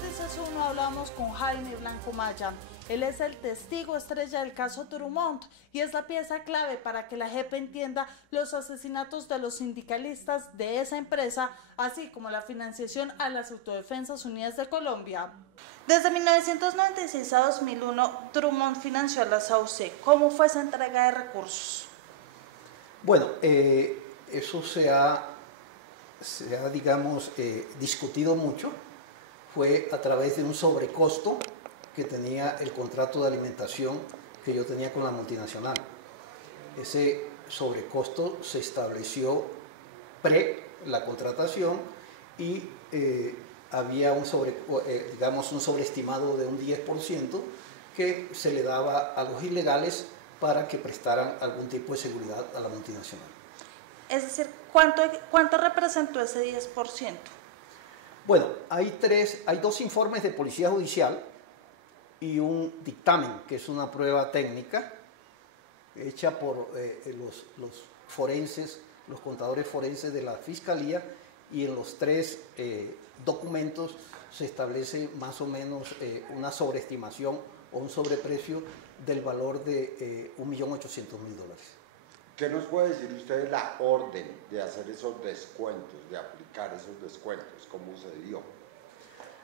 Noticias 1 hablamos con Jaime Blanco Maya. Él es el testigo estrella del caso Drummond y es la pieza clave para que la JEP entienda los asesinatos de los sindicalistas de esa empresa, así como la financiación a las Autodefensas Unidas de Colombia. Desde 1996 a 2001, Drummond financió a la SAUC. ¿Cómo fue esa entrega de recursos? Bueno, eso se ha digamos, discutido mucho. Fue a través de un sobrecosto que tenía el contrato de alimentación que yo tenía con la multinacional. Ese sobrecosto se estableció pre la contratación y había un sobreestimado de un 10% que se le daba a los ilegales para que prestaran algún tipo de seguridad a la multinacional. Es decir, ¿cuánto representó ese 10%? Bueno, hay dos informes de Policía Judicial y un dictamen, que es una prueba técnica hecha por los forenses, los contadores forenses de la Fiscalía, y en los tres documentos se establece más o menos una sobreestimación o un sobreprecio del valor de $1.800.000. ¿Qué nos puede decir usted de la orden de hacer esos descuentos, de aplicar esos descuentos? ¿Cómo se dio?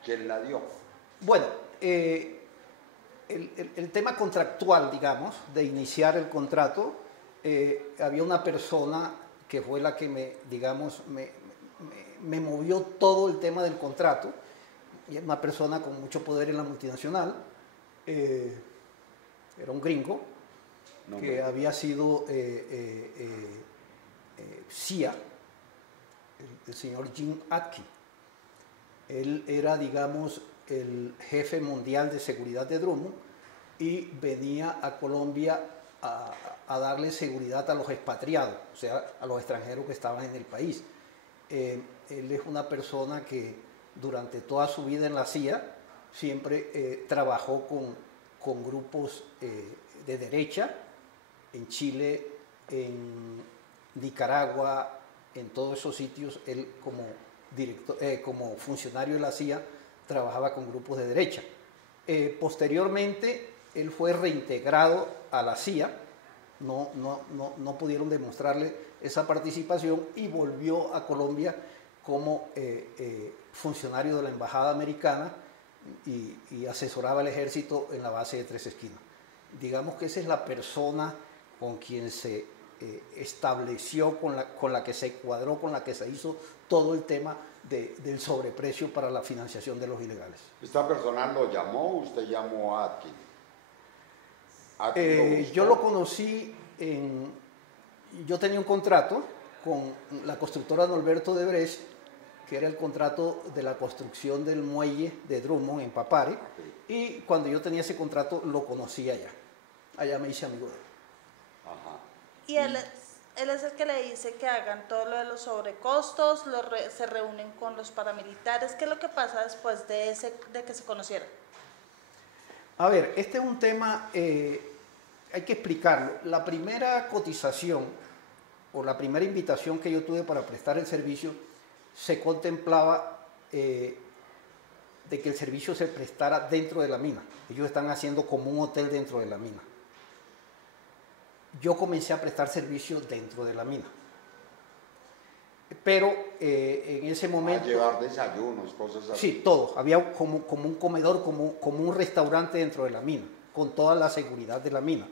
¿Quién la dio? Bueno, el tema contractual, digamos, de iniciar el contrato, había una persona que fue la que me movió todo el tema del contrato, y una persona con mucho poder en la multinacional, era un gringo, que había sido CIA, el señor Jim Atkin. Él era, digamos, el jefe mundial de seguridad de Drummond y venía a Colombia a darle seguridad a los expatriados, o sea, a los extranjeros que estaban en el país. Él es una persona que durante toda su vida en la CIA siempre trabajó con grupos de derecha, en Chile, en Nicaragua, en todos esos sitios. Él como funcionario de la CIA trabajaba con grupos de derecha. Posteriormente él fue reintegrado a la CIA, no pudieron demostrarle esa participación y volvió a Colombia como funcionario de la embajada americana y asesoraba al ejército en la base de Tres Esquinas. Digamos que esa es la persona con quien se estableció, con la que se cuadró, con la que se hizo todo el tema del sobreprecio para la financiación de los ilegales. ¿Esta persona lo llamó o usted llamó a Atkin? Yo lo conocí yo tenía un contrato con la constructora Norberto de Brecht, que era el contrato de la construcción del muelle de Drummond en Papare, y cuando yo tenía ese contrato lo conocí allá me hice amigo de él. Ajá. Y él es el que le dice que hagan todo lo de los sobrecostos, se reúnen con los paramilitares. ¿Qué es lo que pasa después de que se conocieron? A ver, este es un tema, hay que explicarlo. La primera cotización o la primera invitación que yo tuve para prestar el servicio se contemplaba de que el servicio se prestara dentro de la mina. Ellos están haciendo como un hotel dentro de la mina. Yo comencé a prestar servicio dentro de la mina. Pero en ese momento... A llevar desayunos, cosas así. Sí, todo. Había como un comedor, como un restaurante dentro de la mina, con toda la seguridad de la mina.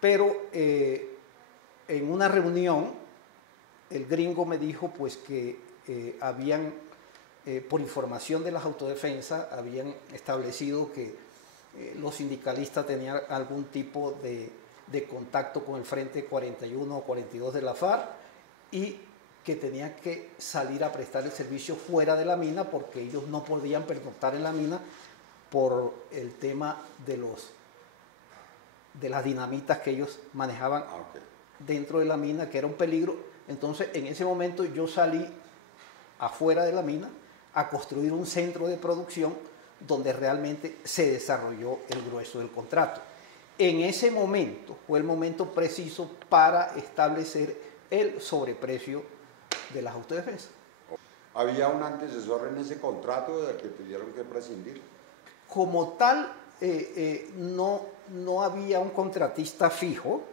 Pero en una reunión, el gringo me dijo pues que habían, por información de las autodefensas, habían establecido que los sindicalistas tenían algún tipo de contacto con el Frente 41 o 42 de la FARC y que tenían que salir a prestar el servicio fuera de la mina porque ellos no podían pernoctar en la mina por el tema de las dinamitas que ellos manejaban dentro de la mina, que era un peligro. Entonces en ese momento yo salí afuera de la mina a construir un centro de producción donde realmente se desarrolló el grueso del contrato. En ese momento fue el momento preciso para establecer el sobreprecio de las autodefensas. ¿Había un antecesor en ese contrato del que tuvieron que prescindir? Como tal, no había un contratista fijo,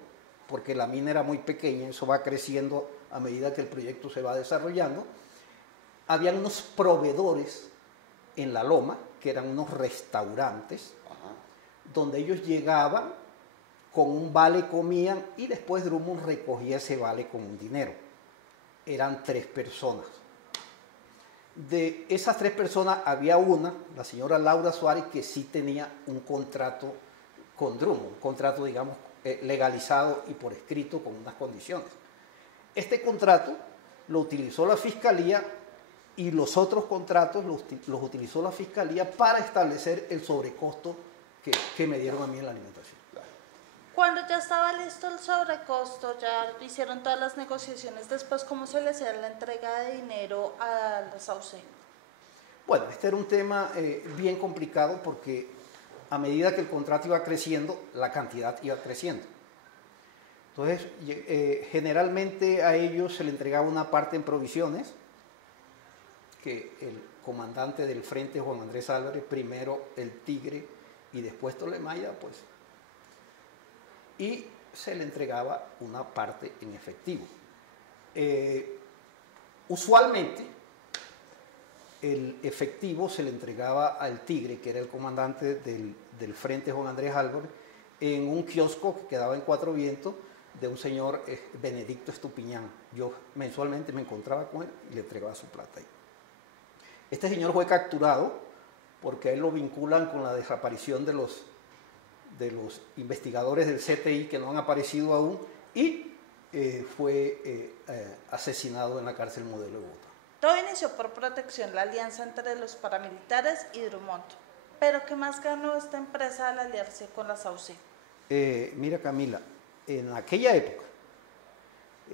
porque la mina era muy pequeña, eso va creciendo a medida que el proyecto se va desarrollando. Habían unos proveedores en la loma, que eran unos restaurantes, donde ellos llegaban, con un vale comían y después Drummond recogía ese vale con un dinero. Eran 3 personas. De esas 3 personas había una, la señora Laura Suárez, que sí tenía un contrato con Drummond, un contrato, digamos, legalizado y por escrito con unas condiciones. Este contrato lo utilizó la Fiscalía y los otros contratos los utilizó la Fiscalía para establecer el sobrecosto que me dieron a mí en la alimentación. Cuando ya estaba listo el sobrecosto, ya hicieron todas las negociaciones, después, ¿cómo se le hacía la entrega de dinero a la Sauce? Bueno, este era un tema bien complicado porque a medida que el contrato iba creciendo, la cantidad iba creciendo. Entonces, generalmente a ellos se le entregaba una parte en provisiones, que el comandante del frente, Juan Andrés Álvarez, primero el Tigre y después Tolemaya, pues, y se le entregaba una parte en efectivo. Usualmente, el efectivo se le entregaba al Tigre, que era el comandante del frente Juan Andrés Álvarez, en un kiosco que quedaba en Cuatro Vientos, de un señor Benedicto Estupiñán. Yo mensualmente me encontraba con él y le entregaba su plata ahí. Este señor fue capturado porque a él lo vinculan con la desaparición de los investigadores del CTI que no han aparecido aún, y fue asesinado en la cárcel Modelo de Bogotá. Todo inició por protección, la alianza entre los paramilitares y Drummond. ¿Pero qué más ganó esta empresa al aliarse con la Sauce? Mira, Camila, en aquella época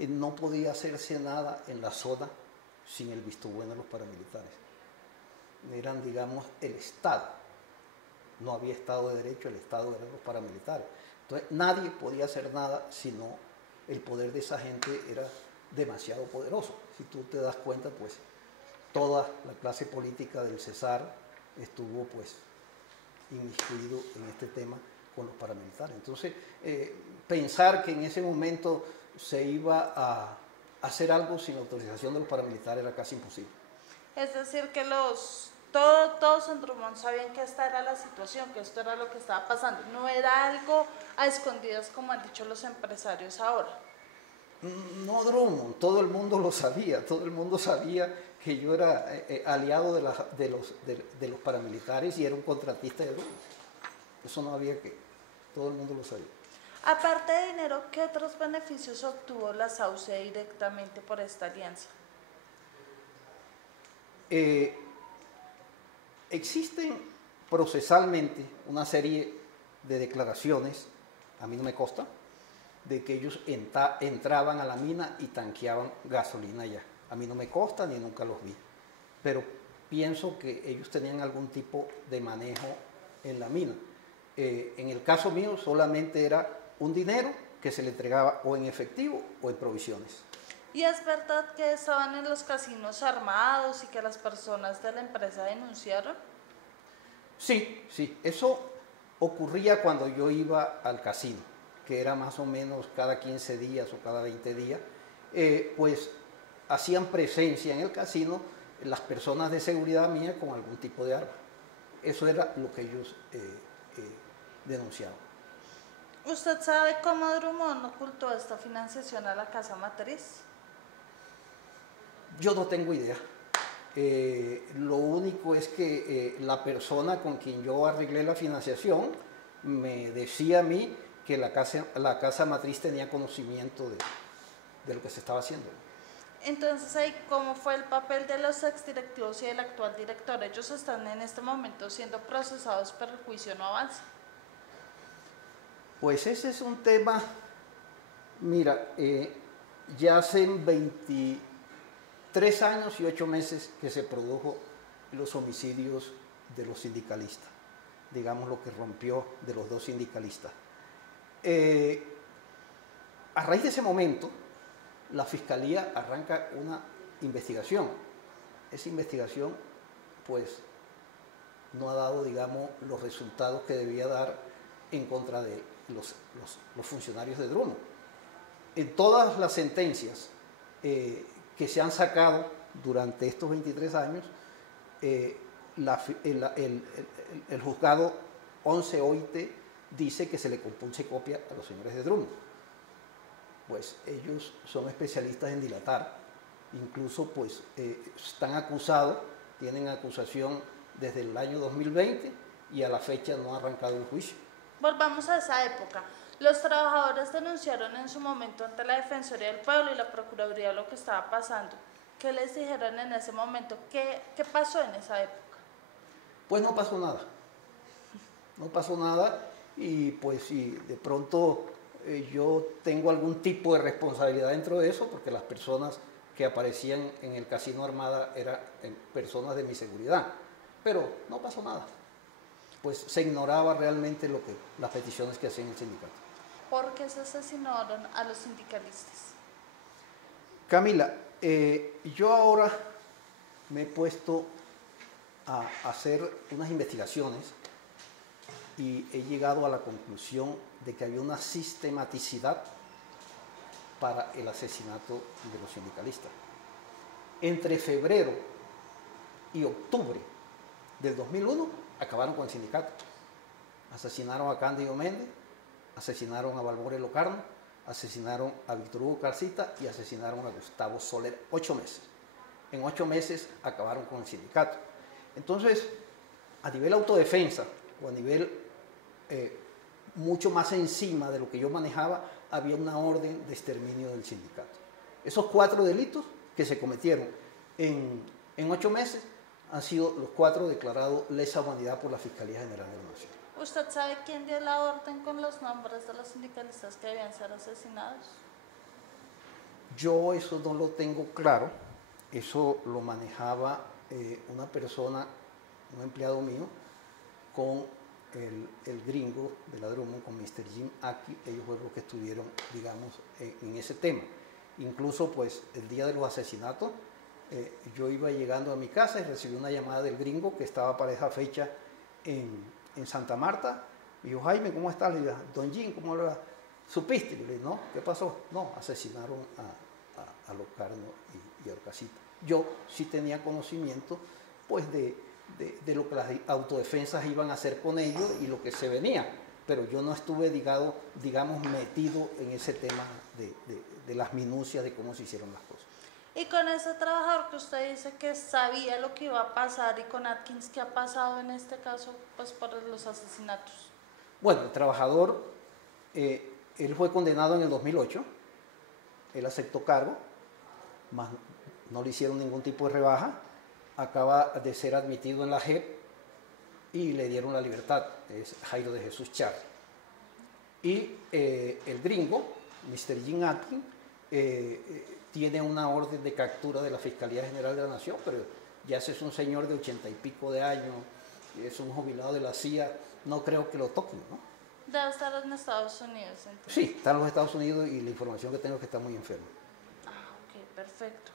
no podía hacerse nada en la zona sin el visto bueno de los paramilitares. Eran, digamos, el Estado. No había Estado de Derecho, el Estado eran los paramilitares. Entonces nadie podía hacer nada, sino el poder de esa gente era demasiado poderoso. Si tú te das cuenta, pues toda la clase política del Cesar estuvo pues inmiscuido en este tema con los paramilitares. Entonces, pensar que en ese momento se iba a hacer algo sin autorización de los paramilitares era casi imposible. Es decir, que todos en Drummond sabían que esta era la situación, que esto era lo que estaba pasando. No era algo a escondidas como han dicho los empresarios ahora. No, Drummond, todo el mundo lo sabía, todo el mundo sabía que yo era aliado de los paramilitares y era un contratista de Drummond. Eso no había que, todo el mundo lo sabía. Aparte de dinero, ¿qué otros beneficios obtuvo la Sauce directamente por esta alianza? Existen procesalmente una serie de declaraciones, a mí no me consta, de que ellos entraban a la mina y tanqueaban gasolina allá. A mí no me consta ni nunca los vi, pero pienso que ellos tenían algún tipo de manejo en la mina. En el caso mío solamente era un dinero que se le entregaba o en efectivo o en provisiones. ¿Y es verdad que estaban en los casinos armados y que las personas de la empresa denunciaron? Sí, sí, eso ocurría cuando yo iba al casino, que era más o menos cada 15 días o cada 20 días, pues hacían presencia en el casino las personas de seguridad mía con algún tipo de arma. Eso era lo que ellos denunciaban. ¿Usted sabe cómo Drummond ocultó esta financiación a la casa matriz? Yo no tengo idea. Lo único es que la persona con quien yo arreglé la financiación me decía a mí que la casa matriz tenía conocimiento de lo que se estaba haciendo. Entonces, ahí, ¿cómo fue el papel de los exdirectivos y del actual director? Ellos están en este momento siendo procesados, pero el juicio no avanza. Pues ese es un tema, mira, ya hace 23 años y 8 meses que se produjo los homicidios de los sindicalistas, digamos lo que rompió de los 2 sindicalistas. A raíz de ese momento, la Fiscalía arranca una investigación esa investigación pues no ha dado, digamos, los resultados que debía dar en contra de los funcionarios de Drummond. En todas las sentencias que se han sacado durante estos 23 años, el juzgado 11 OIT dice que se le compulse copia a los señores de Drummond. Pues ellos son especialistas en dilatar, incluso pues están acusados, tienen acusación desde el año 2020 y a la fecha no ha arrancado el juicio. Volvamos a esa época. Los trabajadores denunciaron en su momento ante la Defensoría del Pueblo y la Procuraduría lo que estaba pasando. ¿Qué les dijeron en ese momento? ¿Qué pasó en esa época? Pues no pasó nada. No pasó nada y pues si de pronto yo tengo algún tipo de responsabilidad dentro de eso, porque las personas que aparecían en el Casino Armada eran personas de mi seguridad, pero no pasó nada. Pues se ignoraba realmente las peticiones que hacían el sindicato. ¿Por qué se asesinaron a los sindicalistas? Camila, yo ahora me he puesto a hacer unas investigaciones y he llegado a la conclusión de que había una sistematicidad para el asesinato de los sindicalistas. Entre febrero y octubre del 2001 acabaron con el sindicato. Asesinaron a Cándido Méndez, asesinaron a Balbore Locarno, asesinaron a Víctor Hugo Carcita y asesinaron a Gustavo Soler. 8 meses. En 8 meses acabaron con el sindicato. Entonces, a nivel autodefensa o a nivel mucho más encima de lo que yo manejaba, había una orden de exterminio del sindicato. Esos 4 delitos que se cometieron en 8 meses han sido los 4 declarados lesa humanidad por la Fiscalía General de la Nación. ¿Usted sabe quién dio la orden con los nombres de los sindicalistas que debían ser asesinados? Yo eso no lo tengo claro, eso lo manejaba una persona, un empleado mío, con el gringo de la Drummond, con Mr. Jim Aki. Ellos fueron los que estuvieron, digamos, en ese tema. Incluso, pues, el día de los asesinatos, yo iba llegando a mi casa y recibí una llamada del gringo que estaba para esa fecha en Santa Marta. Me dijo, Jaime, ¿cómo estás? Le dije, Don Jim, ¿cómo le va? ¿Supiste? Le dije, no, ¿qué pasó? No, asesinaron a Locarno y a Orcasita. Yo sí tenía conocimiento, pues, de lo que las autodefensas iban a hacer con ellos y lo que se venía, pero yo no estuve, digamos, metido en ese tema de las minucias de cómo se hicieron las cosas. Y con ese trabajador que usted dice que sabía lo que iba a pasar, y con Atkins, ¿qué ha pasado en este caso, pues, por los asesinatos? Bueno, el trabajador, él fue condenado en el 2008, él aceptó cargo, más no le hicieron ningún tipo de rebaja, acaba de ser admitido en la JEP y le dieron la libertad, es Jairo de Jesús Chávez. Y el gringo, Mr. Jim Atkins, tiene una orden de captura de la Fiscalía General de la Nación, pero ya ese es un señor de 80 y pico de años, es un jubilado de la CIA, no creo que lo toquen, ¿no? Debe estar en Estados Unidos, entonces. Sí, está en los Estados Unidos y la información que tengo es que está muy enfermo. Ah, ok, perfecto.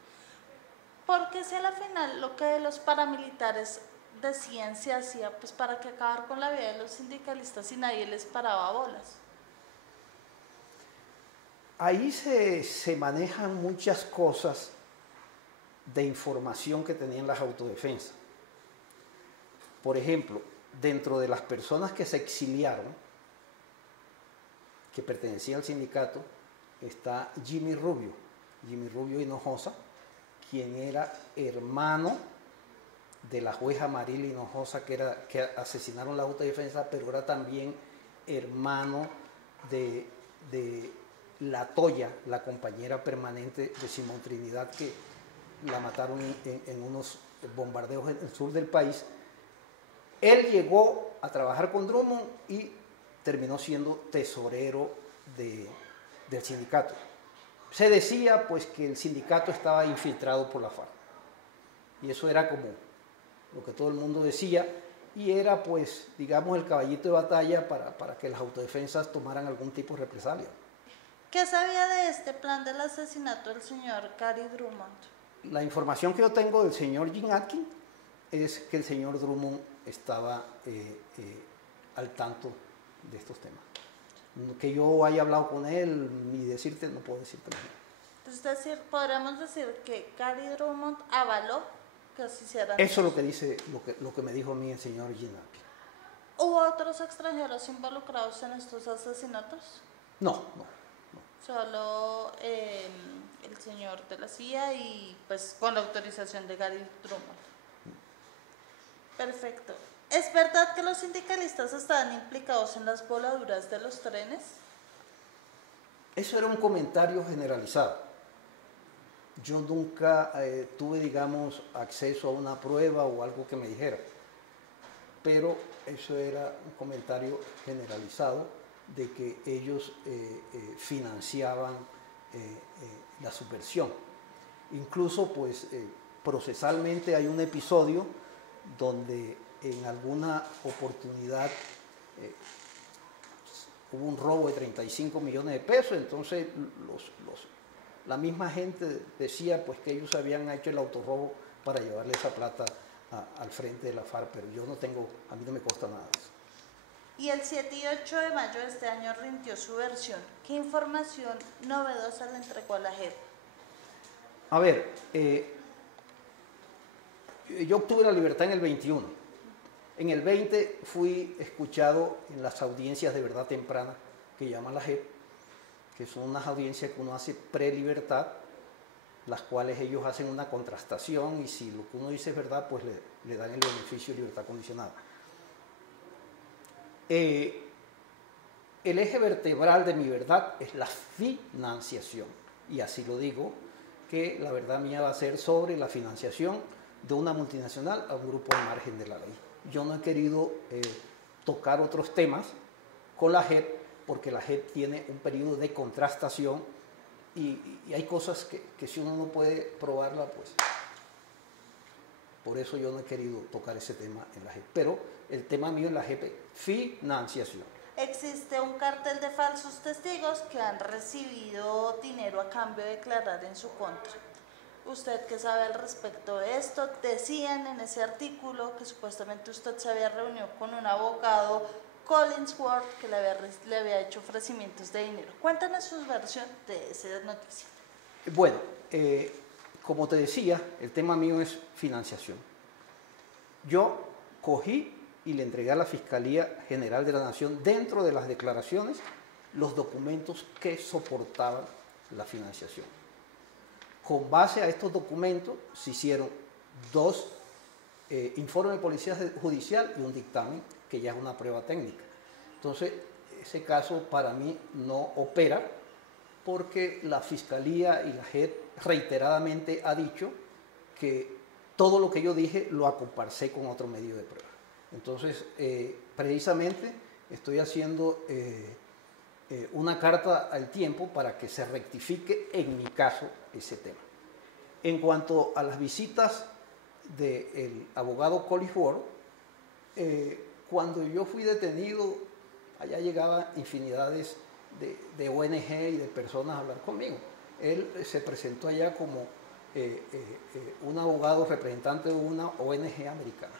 Porque si a la final lo que los paramilitares decían se hacía, pues para que acabar con la vida de los sindicalistas y nadie les paraba bolas. Ahí se manejan muchas cosas de información que tenían las autodefensas. Por ejemplo, dentro de las personas que se exiliaron, que pertenecían al sindicato, está Jimmy Rubio Hinojosa, quien era hermano de la jueza Marila Hinojosa, que asesinaron la autodefensa, pero era también hermano de La Toya, la compañera permanente de Simón Trinidad, que la mataron en unos bombardeos en el sur del país. Él llegó a trabajar con Drummond y terminó siendo tesorero del sindicato. Se decía pues que el sindicato estaba infiltrado por la FARC. Y eso era como lo que todo el mundo decía, y era pues, digamos, el caballito de batalla para que las autodefensas tomaran algún tipo de represalia. ¿Qué sabía de este plan del asesinato del señor Gary Drummond? La información que yo tengo del señor Jim Atkins es que el señor Drummond estaba al tanto de estos temas. Que yo haya hablado con él, ni decirte, no puedo decirte nada. Es decir, podríamos decir que Gary Drummond avaló que se hicieran. Eso es lo que dice, lo que me dijo a mí el señor Jim Atkins. ¿Hubo otros extranjeros involucrados en estos asesinatos? No. Solo el señor de la CIA y pues con la autorización de Gary Drummond. Perfecto. ¿Es verdad que los sindicalistas estaban implicados en las voladuras de los trenes? Eso era un comentario generalizado. Yo nunca tuve, digamos, acceso a una prueba o algo que me dijera, pero eso era un comentario generalizado de que ellos financiaban la subversión. Incluso, pues, procesalmente hay un episodio donde en alguna oportunidad hubo un robo de 35 millones de pesos, entonces la misma gente decía pues que ellos habían hecho el autorrobo para llevarle esa plata al frente de la FARC, pero a mí no me consta nada de eso. Y el 7 y 8 de mayo de este año rindió su versión. ¿Qué información novedosa le entregó a la JEP? A ver, yo obtuve la libertad en el 21. En el 20 fui escuchado en las audiencias de verdad temprana que llama la JEP, que son unas audiencias que uno hace pre-libertad, las cuales ellos hacen una contrastación y si lo que uno dice es verdad, pues le dan el beneficio de libertad condicionada. El eje vertebral de mi verdad es la financiación, y así lo digo, que la verdad mía va a ser sobre la financiación de una multinacional a un grupo al margen de la ley. Yo no he querido tocar otros temas con la JEP porque la JEP tiene un periodo de contrastación y hay cosas que si uno no puede probarla, pues por eso yo no he querido tocar ese tema en la JEP. Pero el tema mío en la JEP es financiación. Existe un cartel de falsos testigos que han recibido dinero a cambio de declarar en su contra. ¿Usted qué sabe al respecto de esto? Decían en ese artículo que supuestamente usted se había reunido con un abogado, Collinsworth, que le había hecho ofrecimientos de dinero. Cuéntanos su versión de esa noticia. Bueno, como te decía, el tema mío es financiación. Yo cogí y le entregué a la Fiscalía General de la Nación, dentro de las declaraciones, los documentos que soportaban la financiación. Con base a estos documentos se hicieron 2 informes de policía judicial y un dictamen, que ya es una prueba técnica. Entonces, ese caso para mí no opera porque la Fiscalía y la JEP reiteradamente ha dicho que todo lo que yo dije lo acomparsé con otro medio de prueba. Entonces, precisamente estoy haciendo una carta al tiempo para que se rectifique en mi caso ese tema. En cuanto a las visitas del abogado Collinsworth, cuando yo fui detenido, allá llegaban infinidades de ONG y de personas a hablar conmigo. Él se presentó allá como un abogado representante de una ONG americana.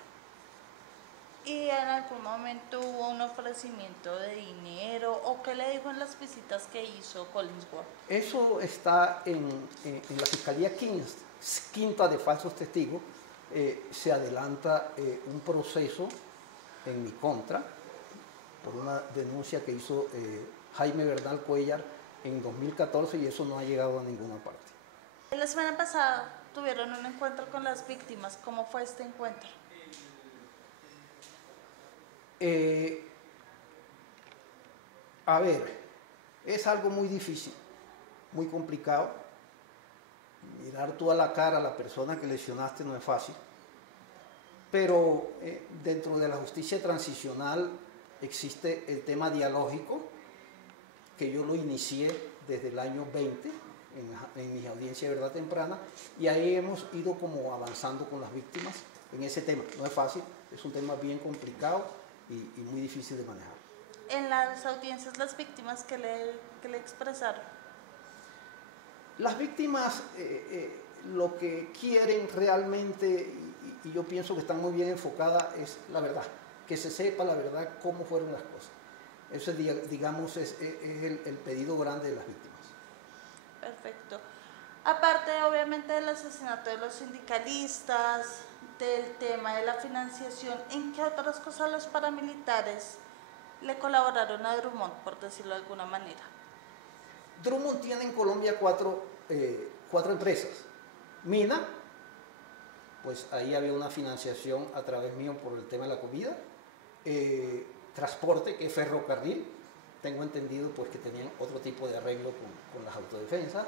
¿Y en algún momento hubo un ofrecimiento de dinero o qué le dijo en las visitas que hizo Collinsworth? Eso está en la Fiscalía Quinta de falsos testigos. Se adelanta un proceso en mi contra por una denuncia que hizo Jaime Bernal Cuellar en 2014 y eso no ha llegado a ninguna parte. La semana pasada tuvieron un encuentro con las víctimas. ¿Cómo fue este encuentro? A ver, es algo muy difícil, muy complicado. Mirar tú a la cara a la persona que lesionaste no es fácil, pero dentro de la justicia transicional existe el tema dialógico, que yo lo inicié desde el año 20 en mi audiencia de verdad temprana, y ahí hemos ido como avanzando con las víctimas en ese tema. No es fácil, es un tema bien complicado y muy difícil de manejar. En las audiencias, las víctimas que le expresaron. Las víctimas lo que quieren realmente, y yo pienso que están muy bien enfocadas, es la verdad, que se sepa la verdad cómo fueron las cosas. Eso, digamos, es el pedido grande de las víctimas. Perfecto. Aparte, obviamente, del asesinato de los sindicalistas, del tema de la financiación, ¿en qué otras cosas los paramilitares le colaboraron a Drummond, por decirlo de alguna manera? Drummond tiene en Colombia cuatro empresas. Mina, pues ahí había una financiación a través mío por el tema de la comida. Transporte, que es ferrocarril, tengo entendido pues que tenían otro tipo de arreglo con las autodefensas.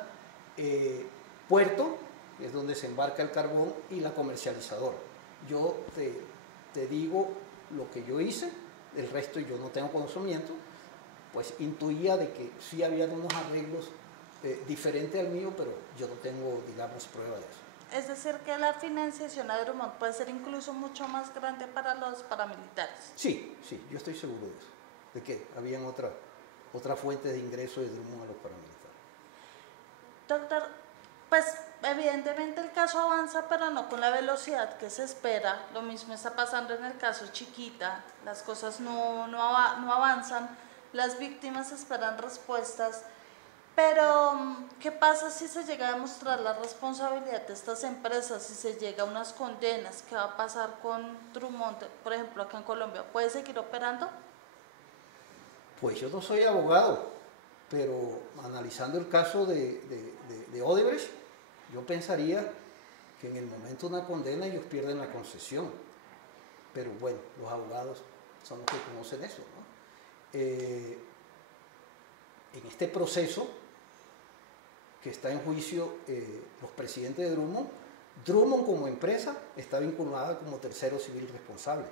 Puerto, que es donde se embarca el carbón, y la comercializadora. Yo te digo lo que yo hice, el resto yo no tengo conocimiento, pues intuía de que sí había unos arreglos diferentes al mío, pero yo no tengo, digamos, prueba de eso. Es decir, que la financiación a Drummond puede ser incluso mucho más grande para los paramilitares. Sí, sí, yo estoy seguro de eso, de que habían otra fuente de ingreso de Drummond a los paramilitares. Doctor, pues evidentemente el caso avanza, pero no con la velocidad que se espera. Lo mismo está pasando en el caso Chiquita, las cosas no avanzan, las víctimas esperan respuestas. Pero, ¿qué pasa si se llega a demostrar la responsabilidad de estas empresas, si se llega a unas condenas? ¿Qué va a pasar con Drummond, por ejemplo, acá en Colombia? ¿Puede seguir operando? Pues yo no soy abogado, pero analizando el caso de Odebrecht, yo pensaría que en el momento de una condena ellos pierden la concesión. Pero bueno, los abogados son los que conocen eso, ¿no? En este proceso que está en juicio los presidentes de Drummond como empresa está vinculada como tercero civil responsable.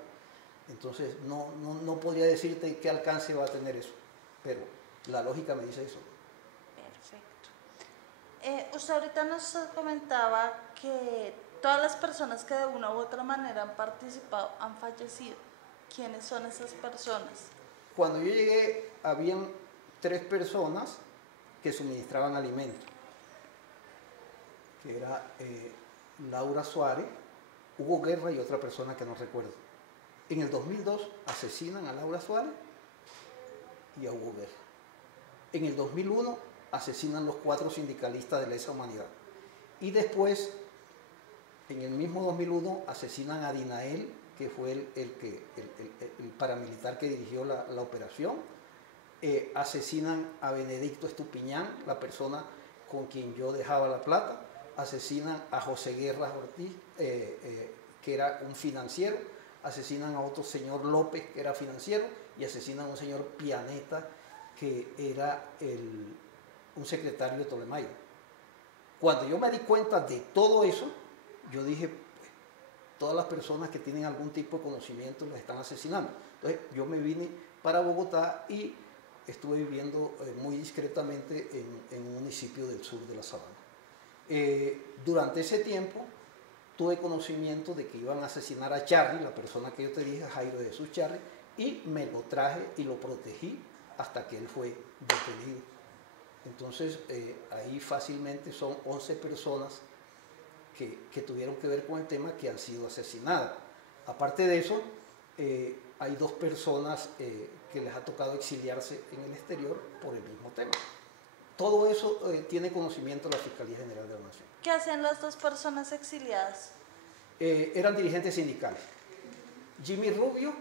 Entonces no podría decirte qué alcance va a tener eso, pero la lógica me dice eso. Perfecto. Usted ahorita nos comentaba que todas las personas que de una u otra manera han participado han fallecido. ¿Quiénes son esas personas? Cuando yo llegué, habían 3 personas que suministraban alimentos, que era Laura Suárez, Hugo Guerra y otra persona que no recuerdo. En el 2002 asesinan a Laura Suárez y a Hugo Guerra. En el 2001 asesinan los 4 sindicalistas de lesa humanidad. Y después, en el mismo 2001, asesinan a Dinael, que fue el paramilitar que dirigió la operación. Asesinan a Benedicto Estupiñán, la persona con quien yo dejaba la plata. Asesinan a José Guerra Ortiz, que era un financiero. Asesinan a otro señor López, que era financiero. Y asesinan a un señor Pianeta, que era un secretario de Tolemaida. Cuando yo me di cuenta de todo eso, yo dije, todas las personas que tienen algún tipo de conocimiento las están asesinando. Entonces yo me vine para Bogotá y estuve viviendo muy discretamente en un municipio del sur de la Sabana. Durante ese tiempo tuve conocimiento de que iban a asesinar a Charly, la persona que yo te dije, Jairo de Jesús Charly, y me lo traje y lo protegí hasta que él fue detenido. Entonces ahí fácilmente son 11 personas que tuvieron que ver con el tema que han sido asesinadas. Aparte de eso, hay 2 personas que les ha tocado exiliarse en el exterior por el mismo tema. Todo eso tiene conocimiento la Fiscalía General de la Nación. ¿Qué hacían las 2 personas exiliadas? Eran dirigentes sindicales. Jimmy Rubio,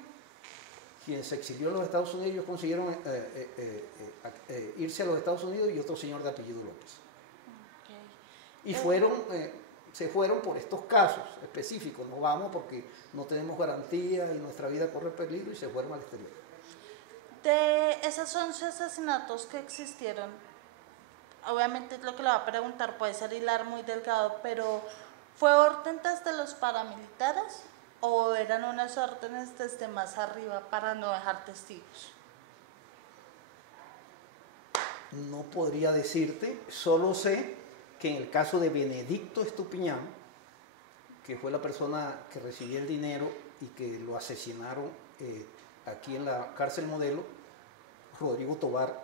quien se exilió en los Estados Unidos, ellos consiguieron irse a los Estados Unidos, y otro señor de apellido López. Okay. Y se fueron por estos casos específicos. No vamos porque no tenemos garantía y nuestra vida corre peligro, y se fueron al exterior. De esos 11 asesinatos que existieron, obviamente lo que le va a preguntar puede ser hilar muy delgado, pero ¿fue orden desde los paramilitares o eran unas órdenes desde más arriba para no dejar testigos? No podría decirte, solo sé que en el caso de Benedicto Estupiñán, que fue la persona que recibió el dinero y que lo asesinaron aquí en la cárcel Modelo, Rodrigo Tobar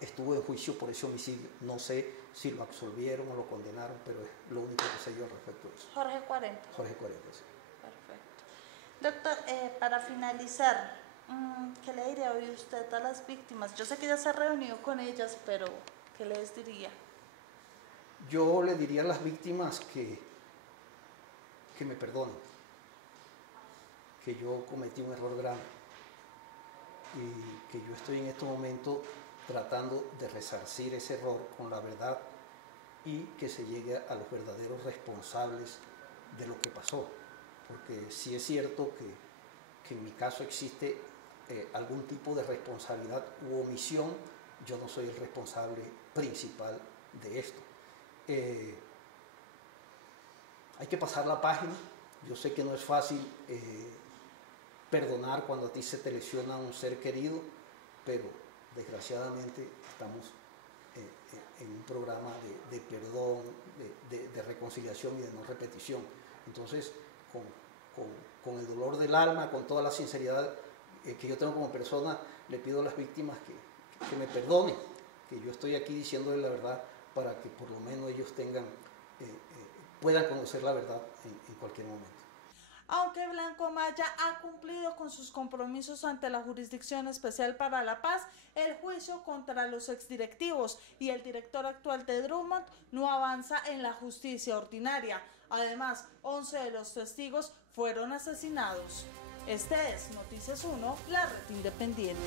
estuvo en juicio por ese homicidio. No sé si lo absolvieron o lo condenaron, pero es lo único que sé yo respecto a eso. Jorge 40. Jorge 40, sí. Perfecto. Doctor, para finalizar, ¿qué le diría hoy usted a las víctimas? Yo sé que ya se ha reunido con ellas, pero ¿qué les diría? Yo le diría a las víctimas que me perdonen, que yo cometí un error grave y que yo estoy en este momento tratando de resarcir ese error con la verdad y que se llegue a los verdaderos responsables de lo que pasó. Porque sí es cierto que en mi caso existe algún tipo de responsabilidad u omisión. Yo no soy el responsable principal de esto. Hay que pasar la página. Yo sé que no es fácil perdonar cuando a ti se te lesiona un ser querido, pero desgraciadamente estamos en un programa de perdón, de reconciliación y de no repetición. Entonces, con el dolor del alma, con toda la sinceridad que yo tengo como persona, le pido a las víctimas que me perdonen, que yo estoy aquí diciéndoles la verdad para que por lo menos ellos puedan conocer la verdad en cualquier momento. Aunque Blanco Maya ha cumplido con sus compromisos ante la Jurisdicción Especial para la Paz, el juicio contra los exdirectivos y el director actual de Drummond no avanza en la justicia ordinaria. Además, 11 de los testigos fueron asesinados. Este es Noticias 1, la red independiente.